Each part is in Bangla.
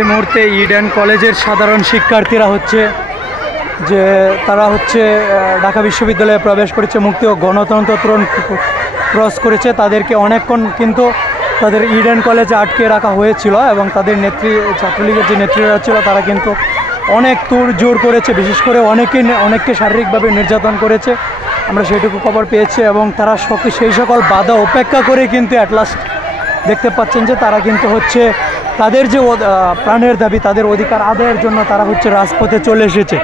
এই মুহূর্তে ইডেন কলেজের সাধারণ শিক্ষার্থীরা তারা ঢাকা বিশ্ববিদ্যালয়ে প্রবেশ করেছে, মুক্তি ও গণতন্ত্র তরুণ ক্রস করেছে। তাদেরকে অনেকক্ষণ কিন্তু তাদের ইডেন কলেজে আটকে রাখা হয়েছিল এবং তাদের ছাত্রলীগের যে নেত্রীরা ছিল তারা কিন্তু অনেক জোর করেছে, বিশেষ করে অনেককে শারীরিকভাবে নির্যাতন করেছে, আমরা সেইটুকু খবর পেয়েছি। এবং তারা সেই সকল বাধা উপেক্ষা করে কিন্তু অ্যাট লাস্ট দেখতে পাচ্ছেন যে তারা কিন্তু তাদের যে প্রাণের দাবি, তাদের অধিকার আদায়ের জন্য তারা রাজপথে চলে এসেছে।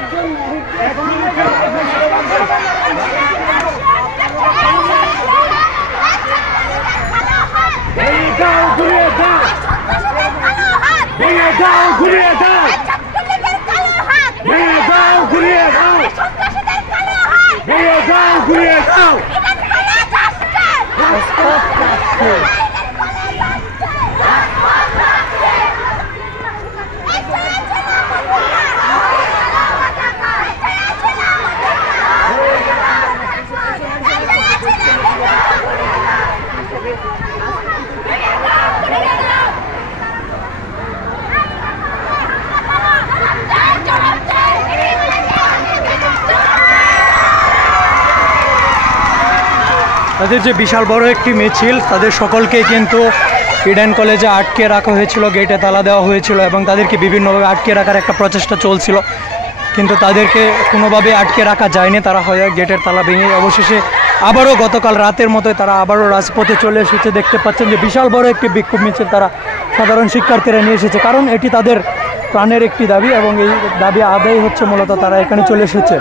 তাদের যে বিশাল বড় একটি মিছিল, তাদের সকলকেই কিন্তু ইডেন কলেজে আটকে রাখা হয়েছিল, গেটে তালা দেওয়া হয়েছিল এবং তাদেরকে বিভিন্নভাবে আটকে রাখার একটা প্রচেষ্টা চলছিল, কিন্তু তাদেরকে কোনোভাবে আটকে রাখা যায়নি। তারা গেটের তালা ভেঙে অবশেষে আবারও গতকাল রাতের মতোই তারা আবারও রাজপথে চলে এসেছে। দেখতে পাচ্ছেন যে বিশাল বড় একটি বিক্ষোভ মিছিল তারা সাধারণ শিক্ষার্থীরা নিয়ে এসেছে, কারণ এটি তাদের প্রাণের একটি দাবি এবং এই দাবি আদায় মূলত তারা এখানে চলে এসেছে।